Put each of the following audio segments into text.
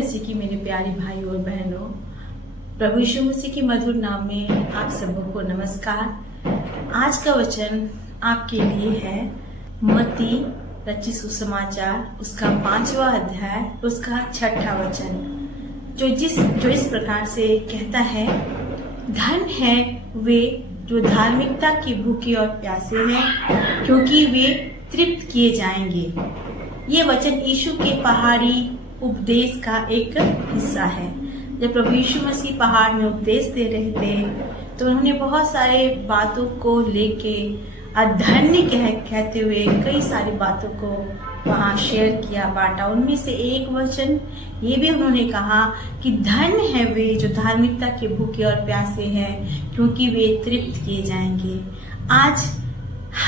मसीह की मेरे प्यारे भाई और बहनों, प्रभु यीशु मसीह के मधुर नाम में आप सबको नमस्कार। आज का वचन आपके लिए है मत्ती रचित सुसमाचार उसका 5वां अध्याय उसका 6ठा वचन, जो इस प्रकार से कहता है, धन है वे जो धार्मिकता के भूखे और प्यासे हैं, क्योंकि वे तृप्त किए जाएंगे। ये वचन यीशु के पहाड़ी उपदेश का एक हिस्सा है। जब प्रभु यीशु मसीह पहाड़ में उपदेश दे रहे थे तो उन्होंने बहुत सारे बातों को लेके अधन्य कहते हुए कई सारी बातों को वहाँ शेयर किया, बांटा। उनमें से एक वचन ये भी उन्होंने कहा कि धन है वे जो धार्मिकता के भूखे और प्यासे हैं, क्योंकि वे तृप्त किए जाएंगे। आज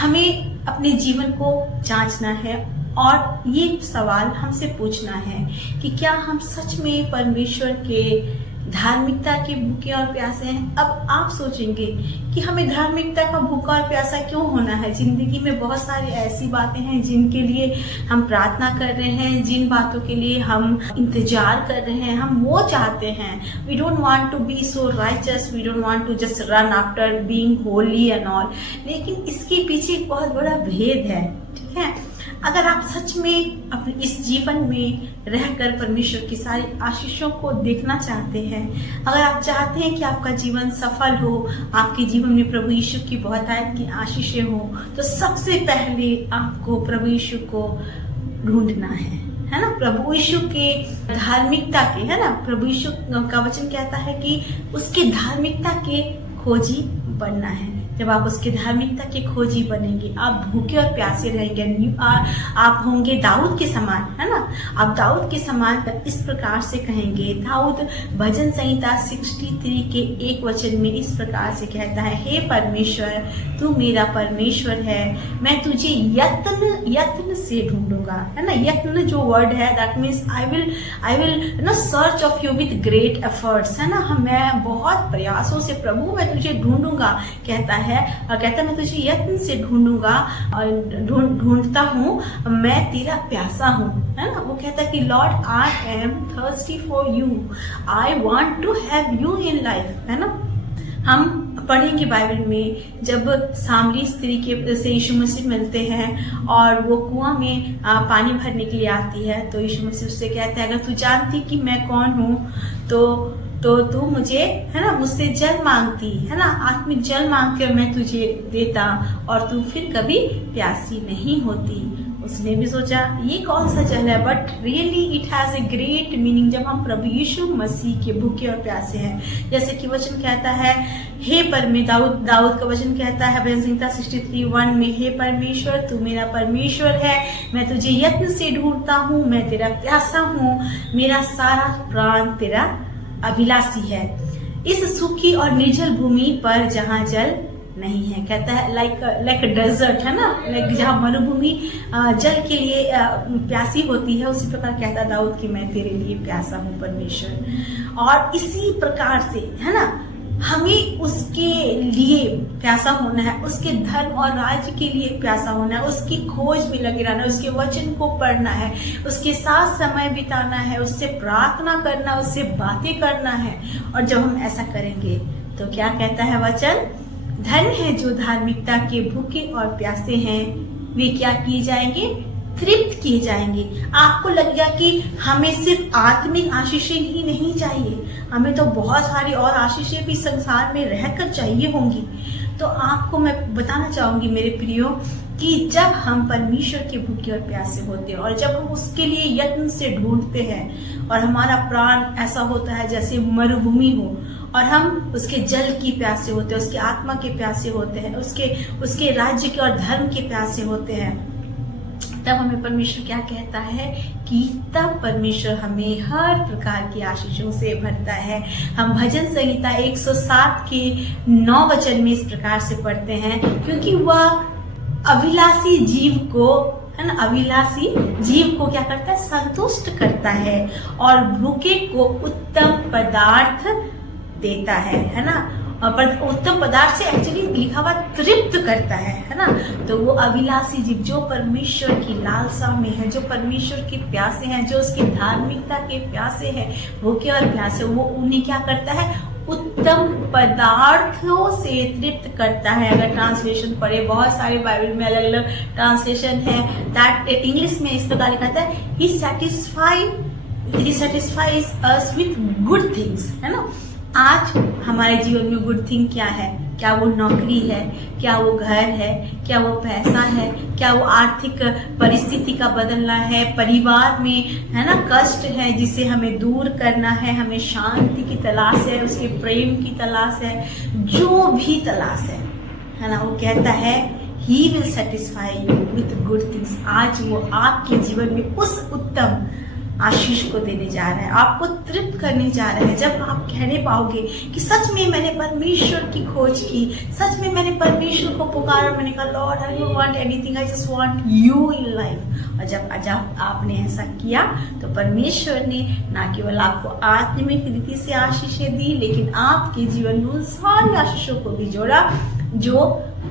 हमें अपने जीवन को जांचना है और ये सवाल हमसे पूछना है कि क्या हम सच में परमेश्वर के धार्मिकता के भूखे और प्यासे हैं। अब आप सोचेंगे कि हमें धार्मिकता का भूखा और प्यासा क्यों होना है। जिंदगी में बहुत सारी ऐसी बातें हैं जिनके लिए हम प्रार्थना कर रहे हैं, जिन बातों के लिए हम इंतजार कर रहे हैं, हम वो चाहते हैं। We don't want to be so righteous, we don't want to just run after being holy and all. लेकिन इसके पीछे एक बहुत बड़ा भेद है, ठीक है। अगर आप सच में अपने इस जीवन में रहकर परमेश्वर की सारी आशीषों को देखना चाहते हैं, अगर आप चाहते हैं कि आपका जीवन सफल हो, आपके जीवन में प्रभु यीशु की बहुतायत की आशीषें हो, तो सबसे पहले आपको प्रभु यीशु को ढूंढना है ना। प्रभु यीशु के धार्मिकता के, है ना, प्रभु यीशु का वचन कहता है कि उसकी धार्मिकता के खोजी बनना है। जब आप उसके धार्मिकता के खोजी बनेंगे, आप भूखे और प्यासे रहेंगे। आप होंगे दाऊद के समान, है ना। आप दाऊद के समान इस प्रकार से कहेंगे। दाऊद भजन संहिता 63 के 1 वचन में इस प्रकार से कहता है, हे परमेश्वर, तू मेरा परमेश्वर है, मैं तुझे यत्न से ढूंढूंगा, है ना। यत्न जो वर्ड है, that means I will know search of you with great efforts, है ना। मैं बहुत प्रयासों से प्रभु मैं तुझे ढूंढूंगा, कहता है। और कहता मैं तुझे यत्न से ढूंढूंगा, ढूंढता हूँ, मैं तेरा प्यासा हूँ, है ना। वो कहता है कि lord I am thirsty for you, I want to have you in life, है ना। हम पढ़ेंगे बाइबल में जब सामरी स्त्री के से यीशु मसीह मिलते हैं और वो कुआं में पानी भरने के लिए आती है, तो यीशु मसीह उससे कहते हैं, अगर तू जानती कि मैं कौन हूँ तो तू मुझे, है ना, मुझसे जल मांगती, है ना, आत्मिक जल मांग कर मैं तुझे देता और तू फिर कभी प्यासी नहीं होती। उसने भी सोचा ये कौन सा जल है, but really it has a great meaning. जब हम प्रभु यीशु मसीह के भूखे और प्यासे हैं, जैसे कि वचन कहता है, हे दाऊद का वचन कहता है भजन संहिता 63:1 में, हे परमेश्वर, तू मेरा परमेश्वर है, मैं तुझे यत्न से ढूंढता हूँ, मैं तेरा प्यासा हूँ, मेरा सारा प्राण तेरा अभिलाषी है, इस सूखी और निर्जल भूमि पर जहाँ जल नहीं है। कहता है लाइक डेजर्ट, है ना, लाइक जहाँ मरुभूमि जल के लिए प्यासी होती है, उसी प्रकार कहता दाऊद कि मैं तेरे लिए प्यासा हूँ परमेश्वर। और इसी प्रकार से, है ना, हमें उसके लिए प्यासा होना है, उसके धर्म और राज्य के लिए प्यासा होना है, उसकी खोज में लगे रहना है, उसके वचन को पढ़ना है, उसके साथ समय बिताना है, उससे प्रार्थना करना, उससे बातें करना है। और जब हम ऐसा करेंगे तो क्या कहता है वचन, धन है जो धार्मिकता के भूखे और प्यासे हैं, वे क्या किए जाएंगे, तृप्त किए जाएंगे। आपको लगेगा कि हमें सिर्फ आत्मिक आशीषें ही नहीं चाहिए, हमें तो बहुत सारी और आशीषें भी संसार में रहकर चाहिए होंगी। तो आपको मैं बताना चाहूंगी मेरे प्रियो कि जब हम परमेश्वर के भूखे और प्यासे होते हैं और जब हम उसके लिए यत्न से ढूंढते हैं और हमारा प्राण ऐसा होता है जैसे मरुभूमि हो, और हम उसके जल की प्यासे होते हैं, उसके आत्मा के प्यासे होते हैं, उसके राज्य के और धर्म के प्यासे होते हैं, तब हमें परमेश्वर क्या कहता है कि तब परमेश्वर हमें हर प्रकार की आशीषों से भरता है। हम भजन संहिता 107 के 9 वचन में इस प्रकार से पढ़ते हैं, क्योंकि वह अभिलाषी जीव को, है ना, अभिलाषी जीव को क्या करता है, संतुष्ट करता है और भूखे को उत्तम पदार्थ देता है ना। उत्तम पदार्थ से एक्चुअली लिखा हुआ तृप्त करता है ना। तो वो अभिलाषी जीव जो परमेश्वर की लालसा में है, जो परमेश्वर के प्यासे हैं, जो उसकी धार्मिकता के प्यासे हैं, भूखे और प्यासे, वो उन्हें क्या करता है, उत्तम पदार्थों से तृप्त करता है। अगर ट्रांसलेशन पढ़े, बहुत सारे बाइबल में अलग अलग ट्रांसलेशन है। दैट इंग्लिश में इस प्रकार लिखा है, he satisfies us with good things, है ना। आज हमारे जीवन में गुड थिंग क्या है? क्या वो नौकरी है? क्या वो घर है? क्या वो पैसा है? क्या वो आर्थिक परिस्थिति का बदलना है? परिवार में, है ना, कष्ट है जिसे हमें दूर करना है, हमें शांति की तलाश है, उसके प्रेम की तलाश है, जो भी तलाश है ना, वो कहता है He will satisfy you with good things। आज वो आपके जीवन में उस उत्तम आशीष को देने जा रहा है, आपको तृप्त करने जा रहा है। जब आप कहने पाओगे कि सच में मैंने परमेश्वर की खोज की, सच में मैंने परमेश्वर को पुकारा, मैंने कहा Lord I don't want anything, I just want you in life. और जब आपने ऐसा किया तो परमेश्वर ने न केवल आपको आत्मिक रीति से आशीषें दी, लेकिन आपके जीवन में उन सारी आशीषों को भी जोड़ा जो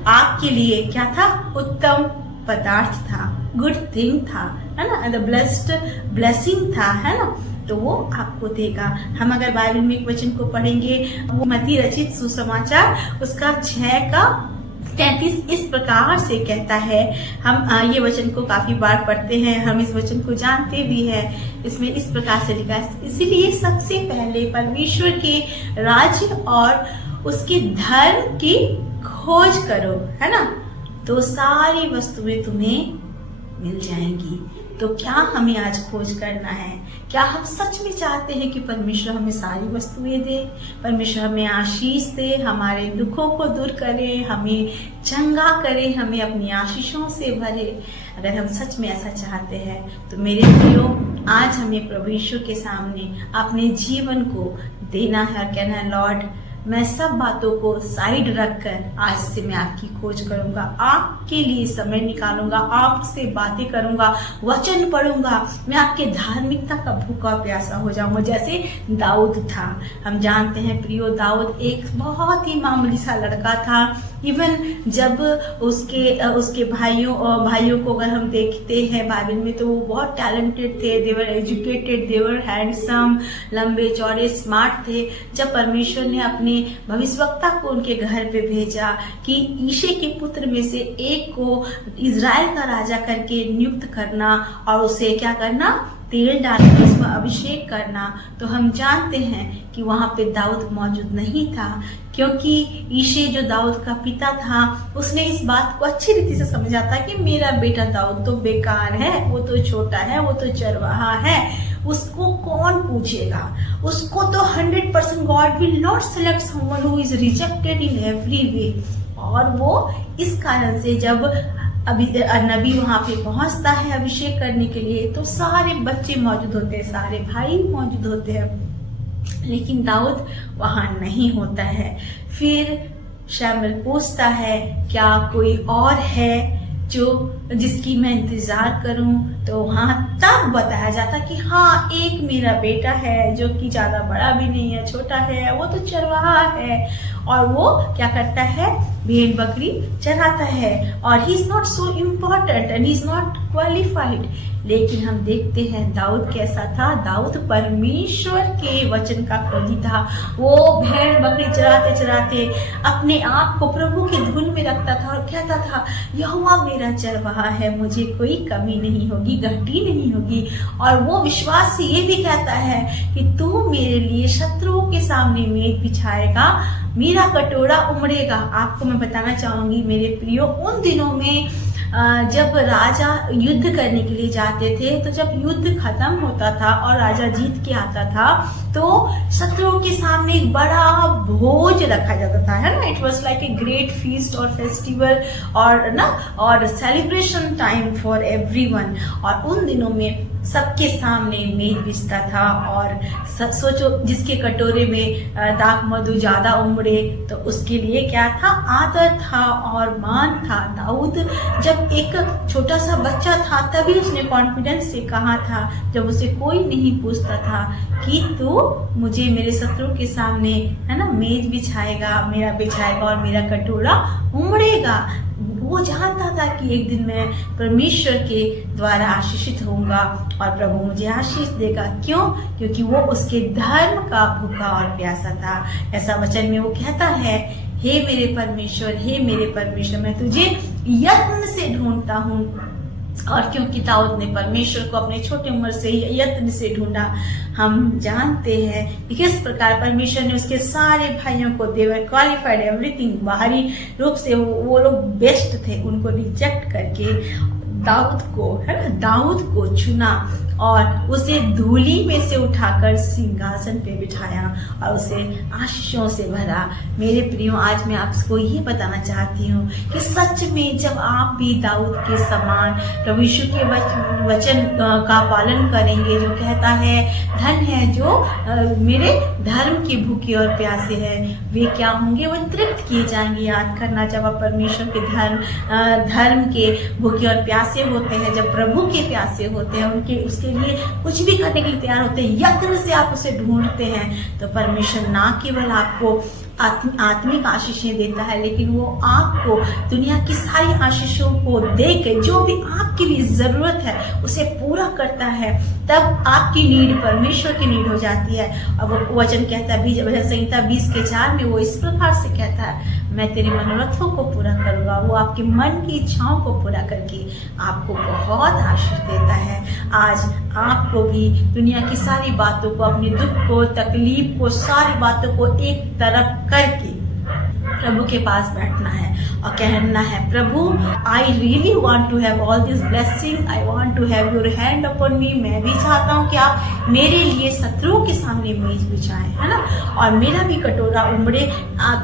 आपके लिए क्या था, उत्तम पदार्थ था, गुड थिंग था, है ना, द ब्लेस्ड ब्लेसिंग था, है ना। तो वो आपको देगा। हम अगर बाइबल में एक वचन को पढ़ेंगे, वो मत्ती रचित सुसमाचार उसका 6:33 इस प्रकार से कहता है। हम ये वचन को काफी बार पढ़ते हैं, हम इस वचन को जानते भी हैं। इसमें इस प्रकार से लिखा है, इसीलिए सबसे पहले परमेश्वर के राज्य और उसके धर्म की खोज करो, है ना, तो सारी वस्तुएं तुम्हें मिल जाएंगी। तो क्या हमें आज खोज करना है? क्या हम सच में चाहते हैं कि परमेश्वर हमें सारी वस्तुएं दे, परमेश्वर हमें आशीष दे, हमारे दुखों को दूर करे, हमें चंगा करे, हमें अपनी आशीषों से भरे? अगर हम सच में ऐसा चाहते हैं तो मेरे प्रियो, आज हमें प्रभु यीशु के सामने अपने जीवन को देना है और कहना है, लॉर्ड मैं सब बातों को साइड रखकर आज से मैं आपकी खोज करूंगा, आपके लिए समय निकालूंगा, आपसे बातें करूंगा, वचन पढ़ूंगा, मैं आपके धार्मिकता का भूखा प्यासा हो जाऊंगा, जैसे दाऊद था। हम जानते हैं प्रियो, दाऊद एक बहुत ही मामूली सा लड़का था। इवन जब उसके भाइयों को अगर हम देखते हैं बाइबल में, तो वो बहुत टैलेंटेड थे, देवर एजुकेटेड, देवर हैंडसम, लंबे चौड़े, स्मार्ट थे। जब परमेश्वर ने अपने भविष्यवक्ता को उनके घर पे भेजा कि ईशे के पुत्र में से एक को इजराइल का राजा करके नियुक्त करना और उसे क्या करना, तेल डालकर उसका अभिषेक करना, तो हम जानते हैं कि वहां पे दाऊद मौजूद नहीं था, क्योंकि ईशे जो दाऊद का पिता था उसने इस बात को अच्छी रीति से समझा था कि मेरा बेटा दाऊद तो बेकार है, वो तो छोटा है, वो तो चरवाहा है, उसको कौन पूछेगा, उसको तो 100% God will not select someone who is rejected in every way. और वो इस कारण से जब अभी नबी वहां पे पहुंचता है अभिषेक करने के लिए, तो सारे बच्चे मौजूद होते हैं, सारे भाई मौजूद होते हैं, लेकिन दाऊद वहां नहीं होता है। फिर शमूएल पूछता है, क्या कोई और है जिसकी मैं इंतजार करूं? तो वहां तब बताया जाता कि हाँ, एक मेरा बेटा है जो कि ज्यादा बड़ा भी नहीं है, छोटा है, वो तो चरवाहा है, और वो क्या करता है, भेड़ बकरी चराता है, और he is not so important and he is not qualified. लेकिन हम देखते हैं दाऊद कैसा था, दाऊद परमेश्वर के वचन का खोजी था। वो भेड़ बकरी चराते चराते अपने आप को प्रभु की धुन में रखता था और कहता था, यहोवा मेरा चरवाहा है, मुझे कोई कमी नहीं होगी, घटी नहीं होगी। और वो विश्वास से ये भी कहता है कि तू मेरे लिए शत्रुओं के सामने मेज बिछाएगा, मेरा कटोरा उमड़ेगा। आपको मैं बताना चाहूंगी मेरे प्रियो, उन दिनों में जब राजा युद्ध करने के लिए जाते थे, तो जब युद्ध खत्म होता था और राजा जीत के आता था, तो शत्रुओं के सामने एक बड़ा भोज रखा जाता था, है ना। It was like a great feast और फेस्टिवल और सेलिब्रेशन टाइम फॉर एवरीवन। और उन दिनों में सबके सामने मेज बिछता था। और सोचो, जिसके कटोरे में दाख मधु ज्यादा उमड़े तो उसके लिए क्या था, आदर था और मान था। दाऊद जब एक छोटा सा बच्चा था तभी उसने कॉन्फिडेंस से कहा था, जब उसे कोई नहीं पूछता था कि तू मुझे मेरे शत्रु के सामने, है ना, मेज बिछाएगा, मेरा बिछाएगा और मेरा कटोरा उमड़ेगा। वो जानता था कि एक दिन मैं परमेश्वर के द्वारा आशीषित होऊंगा और प्रभु मुझे आशीष देगा। क्यों? क्योंकि वो उसके धर्म का भूखा और प्यासा था। ऐसा वचन में वो कहता है, हे मेरे परमेश्वर, हे मेरे परमेश्वर, मैं तुझे यत्न से ढूंढता हूँ। और क्योंकि दाऊद ने परमेश्वर को अपने छोटे उम्र से ही यत्न से ढूंढा, हम जानते हैं कि किस प्रकार परमेश्वर ने उसके सारे भाइयों को, दे वर क्वालिफाइड एवरीथिंग, बाहरी रूप से वो लोग बेस्ट थे, उनको रिजेक्ट करके दाऊद को, है ना, दाऊद को चुना और उसे धूली में से उठाकर सिंहासन पे बिठाया और उसे आशीषों से भरा। मेरे प्रियो, आज मैं आपको ये बताना चाहती हूँ कि सच में जब आप भी दाऊद के समान प्रभु यीशु के वचन का पालन करेंगे, जो कहता है धन है जो मेरे धर्म के भूखे और प्यासे हैं, वे क्या होंगे, वो तृप्त किए जाएंगे। याद करना, जब आप परमेश्वर के धर्म के भूखे और प्यासे होते हैं, जब प्रभु के प्यासे होते हैं, उनके उसके लिए कुछ भी करने के लिए तैयार होते हैं, यत्न से आप उसे ढूंढते हैं, तो परमेश्वर ना केवल आपको आत्मिक आशीषें देता है, लेकिन वो आपको दुनिया की सारी आशीषों को देके जो भी आपके लिए जरूरत है उसे पूरा करता है। तब आपकी नीड परमेश्वर की नीड हो जाती है। और वो वचन कहता है, भजन संहिता 20:4 में वो इस प्रकार से कहता है, मैं तेरे मनोरथों को पूरा करूंगा। वो आपके मन की इच्छाओं को पूरा करके आपको बहुत आशीष देता है। आज आपको भी दुनिया की सारी बातों को, अपने दुख को, तकलीफ को, सारी बातों को एक तरफ करके प्रभु के पास बैठना है और कहना है, प्रभु I really want to have all this blessing, I want to have your hand upon me. मैं भी चाहता हूँ कि आप मेरे लिए शत्रुओं के सामने मेज बिछाएं, है ना, और मेरा भी कटोरा उमड़े।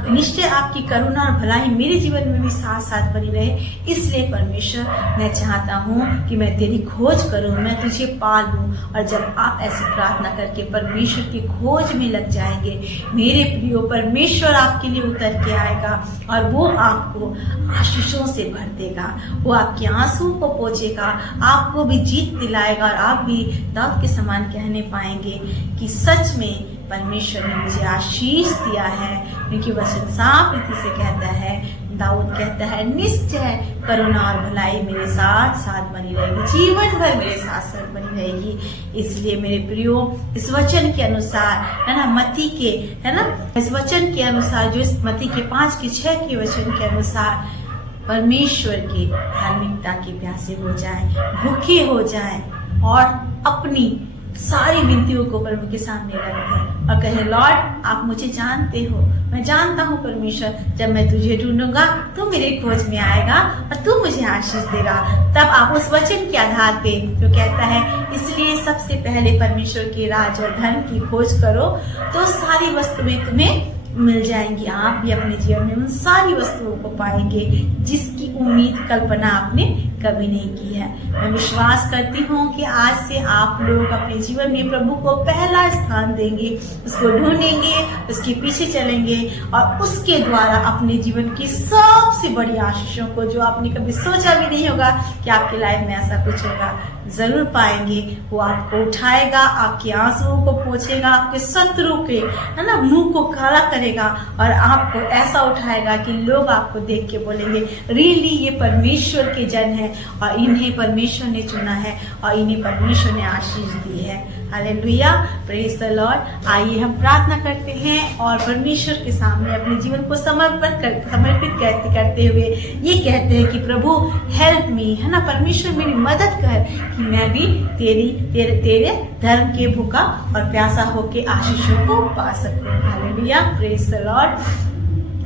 निश्चय आपकी करुणा और भलाई मेरे जीवन में भी साथ साथ बनी रहे। इसलिए परमेश्वर, मैं चाहता हूँ कि मैं तेरी खोज करूँ, मैं तुझे पा लूँ। और जब आप ऐसी प्रार्थना करके परमेश्वर की खोज में लग जाएंगे, मेरे प्रियो, परमेश्वर आपके लिए उतर के आएगा और वो आपको आशीषों से भर देगा। वो आपके आंसुओं को पोंछेगा, आपको भी जीत दिलाएगा और आप भी दाऊद के समान कहने पाएंगे कि सच में परमेश्वर ने मुझे आशीष दिया है। क्योंकि वचन साफ रीति से कहता है, दाऊद कहता है, निश्चय करुणा और भलाई मेरे साथ साथ बनी रहेगी, जीवन भर मेरे साथ साथ बनी रहेगी। इसलिए मेरे प्रियो, इस वचन के अनुसार, है ना, मत्ती के, है ना, इस वचन के अनुसार, जो इस मत्ती के 5:6 के वचन के अनुसार परमेश्वर की धार्मिकता के प्यासे हो जाए, भूखे हो जाए और अपनी सारी विनतियों को प्रभु के सामने रख दें और कहे, लॉर्ड आप मुझे जानते हो, मैं जानता हूँ परमेश्वर, जब मैं तुझे ढूंढूंगा तू मेरे खोज में आएगा और तू मुझे आशीष देगा। तब आप उस वचन के आधार पे जो कहता है, इसलिए सबसे पहले परमेश्वर के राज और धन की खोज करो तो सारी वस्तुएं तुम्हें मिल जाएंगी। आप भी अपने जीवन में उन सारी वस्तुओं को पाएंगे जिसकी उम्मीद, कल्पना आपने कभी नहीं की है। मैं विश्वास करती हूँ कि आज से आप लोग अपने जीवन में प्रभु को पहला स्थान देंगे, उसको ढूंढेंगे, उसके पीछे चलेंगे और उसके द्वारा अपने जीवन की सबसे बड़ी आशीषों को, जो आपने कभी सोचा भी नहीं होगा कि आपकी लाइफ में ऐसा कुछ होगा, जरूर पाएंगे। वो आपको उठाएगा, आपके आंसुओं को पोंछेगा, आपके शत्रु के, है ना, मुंह को काला करेगा और आपको ऐसा उठाएगा कि लोग आपको देख के बोलेंगे, रियली ये परमेश्वर के जन है और इन्हें परमेश्वर ने चुना है और इन्हें परमेश्वर ने आशीष दी है। Hallelujah, praise the Lord. आइए हम प्रार्थना करते हैं और परमेश्वर के सामने अपने जीवन को समर्पित करते हुए ये कहते हैं कि प्रभु हेल्प मी, है ना, परमेश्वर मेरी मदद कर कि मैं भी तेरे धर्म के भूखा और प्यासा होके आशीषों को पा सकूं। Hallelujah, praise the Lord.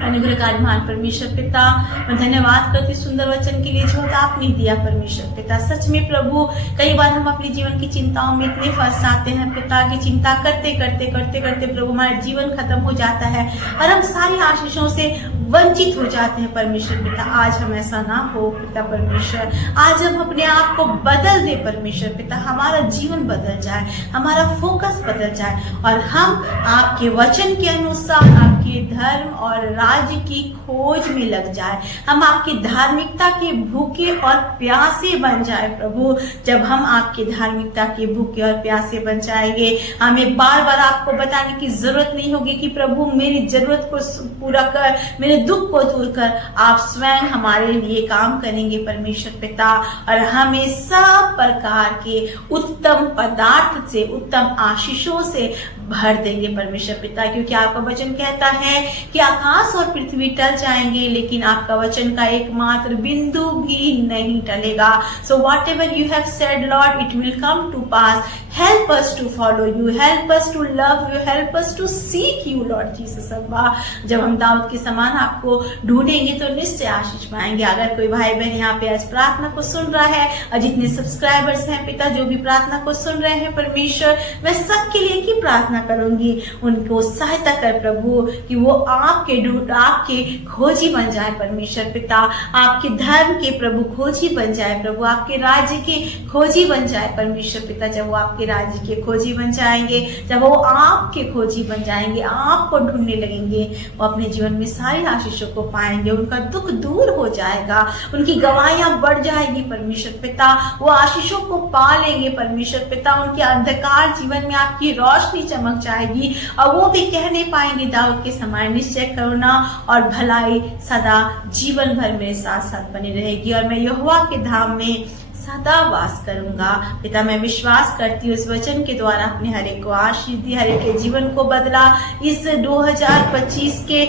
अनुग्रहकारी महान परमेश्वर पिता, मैं धन्यवाद करती सुंदर वचन के लिए जो आपने दिया परमेश्वर पिता। सच में प्रभु, कई बार हम अपने जीवन की चिंताओं में इतने फंस जाते हैं पिता, की चिंता करते करते प्रभु हमारा जीवन खत्म हो जाता है और हम सारी आशीषों से वंचित हो जाते हैं परमेश्वर पिता। आज हम ऐसा ना हो पिता परमेश्वर, आज हम अपने आप को बदल दे परमेश्वर पिता, हमारा जीवन बदल जाए, हमारा फोकस बदल जाए और हम आपके वचन के अनुसार आपके धर्म और राज्य की खोज में लग जाए। हम आपकी धार्मिकता के भूखे और प्यासे बन जाए प्रभु। जब हम आपके धार्मिकता के भूखे और प्यासे बन जाएंगे, हमें बार बार आपको बताने की जरूरत नहीं होगी कि प्रभु मेरी जरूरत को पूरा कर, मेरे दुख को दूर कर। आप स्वयं हमारे लिए काम करेंगे परमेश्वर पिता और हमें सब प्रकार के उत्तम पदार्थ से, उत्तम आशीषों से भर देंगे परमेश्वर पिता। क्योंकि आपका वचन कहता है कि आकाश और पृथ्वी टल जाएंगे लेकिन आपका वचन का एकमात्र बिंदु भी नहीं टलेगा। So whatever you have said Lord, it will come to pass. Help us to follow you, help us to love you, help us to seek you Lord Jesus. अब्बा, जब हम दाऊद के समान आपको ढूंढेंगे तो निश्चय आशीष पाएंगे। अगर कोई भाई बहन यहाँ पे आज प्रार्थना को सुन रहा है और जितने सब्सक्राइबर्स हैं पिता, जो भी प्रार्थना को सुन रहे हैं परमेश्वर, मैं सबके लिए की प्रार्थना करूंगी, उनको सहायता कर प्रभु कि वो आपके खोजी बन जाए परमेश्वर पिता, आपके धर्म के प्रभु खोजी बन जाए प्रभु, आपके राज्य के खोजी बन जाए परमेश्वर पिता। जब वो आपके राज्य के खोजी बन जाएंगे, जब वो आपके खोजी बन जाएंगे, आपको ढूंढने लगेंगे, वो अपने जीवन में सारी आशीषों को पाएंगे, उनका दुख दूर हो जाएगा, उनकी गवाहियां बढ़ जाएगी परमेश्वर पिता, वो आशीषों को पा लेंगे परमेश्वर पिता, उनके अंधकार जीवन में आपकी रोशनी चमक जाएगी और वो भी कह नहीं पाएंगे दाऊद के समान, निश्चय करुणा और भलाई सदा जीवन भर मेरे साथ साथ बनी रहेगी और मैं यहोवा के धाम में सदा वास करूंगा। पिता, मैं विश्वास करती हूँ इस वचन के द्वारा अपने हर एक को आशीष दी, हर एक के जीवन को बदला। इस 2025 के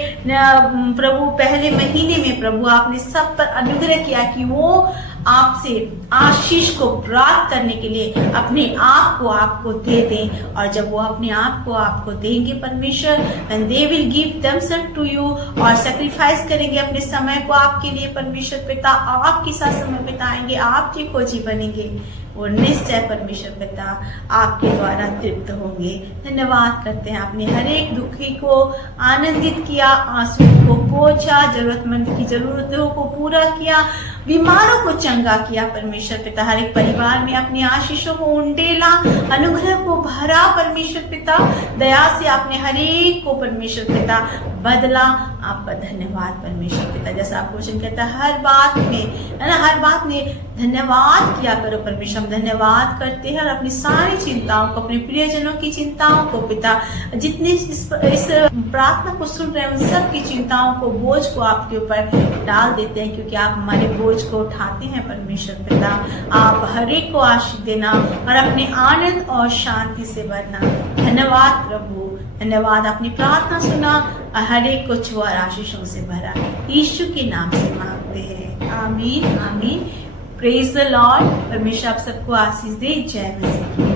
प्रभु पहले महीने में प्रभु आपने सब पर अनुग्रह किया कि वो आपसे आशीष को प्राप्त करने के लिए अपने आप को आपको दे दें और जब वो अपने आप को आपको देंगे परमेश्वर, and they will give themselves to you, और सेक्रीफाइस करेंगे अपने समय को आपके लिए परमेश्वर पिता, आपके साथ समय बिताएंगे, आपके खोजी बनेंगे, वो निश्चय परमेश्वर पिता आपके द्वारा तृप्त होंगे। धन्यवाद करते हैं, आपने हर एक दुखी को आनंदित किया, आंसू को पोंछा, जरूरतमंद की जरूरतों को पूरा किया, बीमारों को चंगा किया परमेश्वर पिता, हर एक परिवार में अपनी आशीषों को उंडेला, अनुग्रह को भरा परमेश्वर पिता, दया से आपने हर एक को परमेश्वर पिता बदला। आपका धन्यवाद परमेश्वर पिता। जैसा आपको वचन कहता है हर बात में, है ना, हर बात में धन्यवाद किया करो परमेश्वर। हम धन्यवाद करते हैं और अपनी सारी चिंताओं को, अपने प्रियजनों की चिंताओं को पिता, जितने इस प्रार्थना को सुन रहे हैं उन सब की चिंताओं को, बोझ को आपके ऊपर डाल देते हैं, क्योंकि आप हमारे बोझ को उठाते हैं परमेश्वर पिता। आप हर एक को आशीष देना और अपने आनंद और शांति से भरना। धन्यवाद प्रभु, धन्यवाद, अपनी प्रार्थना सुना और हर एक को छुआ आशीषों से भरा। यीशु के नाम से मांगते हैं, आमीन आमीन। Praise the Lord. परमेश्वर आप सबको आशीष दे। जय मसीह।